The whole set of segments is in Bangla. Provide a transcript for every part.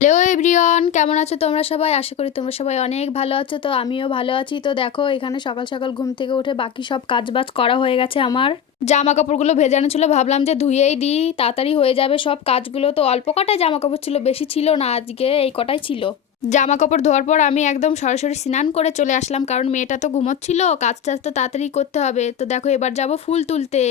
হ্যালো এভরিওয়ান, কেমন আছো তোমরা সবাই? আশা করি তোমরা সবাই অনেক ভালো আছো। তো আমিও ভালো আছি। তো দেখো, এখানে সকাল সকাল ঘুম থেকে উঠে বাকি সব কাজবাজ করা হয়ে গেছে আমার। জামা কাপড়গুলো ভেজানো ছিল, ভাবলাম যে ধুয়েই দিই, তাড়াতাড়ি হয়ে যাবে সব কাজগুলো। তো অল্প কটাই জামা কাপড় ছিল, বেশি ছিল না, আজকে এই কটাই ছিল। জামা কাপড় ধোয়ার পর আমি একদম সরাসরি স্নান করে চলে আসলাম, কারণ মেয়েটা তো ঘুমোচ্ছিল, কাজ টাজ তো তাড়াতাড়ি করতে হবে। তো দেখো, এবার যাব ফুল তুলতে।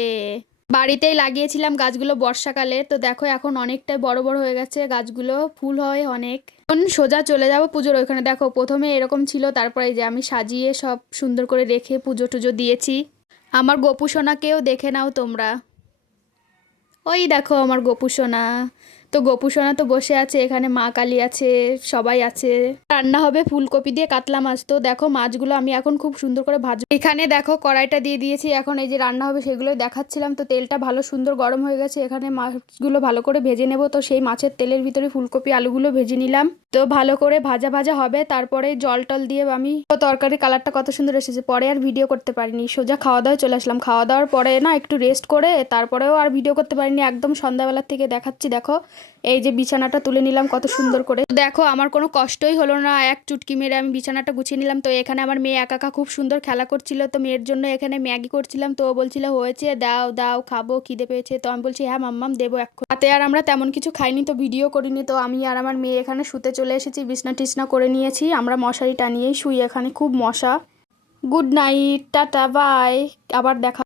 বাড়িতেই লাগিয়েছিলাম গাছগুলো বর্ষাকালে। তো দেখো, এখন অনেকটাই বড় বড় হয়ে গেছে গাছগুলো, ফুল হয় অনেক। এখন সোজা চলে যাব পুজোর ওইখানে। দেখো, প্রথমে এরকম ছিল, তারপরে এই যে আমি সাজিয়ে সব সুন্দর করে রেখে পুজো টুজো দিয়েছি। আমার গোপু সোনাকেও দেখে নাও তোমরা। ওই দেখো আমার গোপু সোনা। তো গোপু সোনা তো বসে আছে এখানে, মা কালী আছে, সবাই আছে। রান্না হবে ফুলকপি দিয়ে কাতলা মাছ। তো দেখো, মাছগুলো আমি এখন খুব সুন্দর করে ভাজবো। এখানে দেখো কড়াইটা দিয়ে দিয়েছি, এখন এই যে রান্না হবে সেগুলো দেখাচ্ছিলাম। তো তেলটা ভালো সুন্দর গরম হয়ে গেছে, এখানে মাছগুলো ভালো করে ভেজে নেব। তো সেই মাছের তেলের ভিতরে ফুলকপি আলুগুলো ভেজে নিলাম। তো ভালো করে ভাজা ভাজা হবে, তারপরে জল টল দিয়ে আমি তরকারি কালারটা কত সুন্দর এসেছে। পরে আর ভিডিও করতে পারিনি, সোজা খাওয়া দাওয়া চলে আসলাম। খাওয়া দাওয়ার পরে না একটু রেস্ট করে তারপরেও আর ভিডিও করতে পারিনি, একদম সন্ধ্যাবেলার থেকে দেখাচ্ছি। দেখো, এই যে বিছানাটা তুলে নিলাম কত সুন্দর করে। দেখো, আমার কোনো কষ্টই হলো না, এক চুটকি মেরে আমি বিছানাটা গুছিয়ে নিলাম। তো এখানে আমার মেয়ে একা একা খুব সুন্দর খেলা করছিল। তো মেয়ের জন্য এখানে ম্যাগি করছিলাম। তো ও বলছিল হয়েছে, দাও দাও খাবো, খিদে পেয়েছে। তো আমি বলছি হ্যাঁ মাম্মাম দেবো এখন। রাতে আর আমরা তেমন কিছু খাইনি, তো ভিডিও করিনি। তো আমি আর আমার মেয়ে এখানে শুতে চলে এসেছি, বিছনা টিছনা করে নিয়েছি, আমরা মশারি টানিয়েই শুই এখানে, খুব মশা। গুড নাইট, টাটা, বাই, আবার দেখা।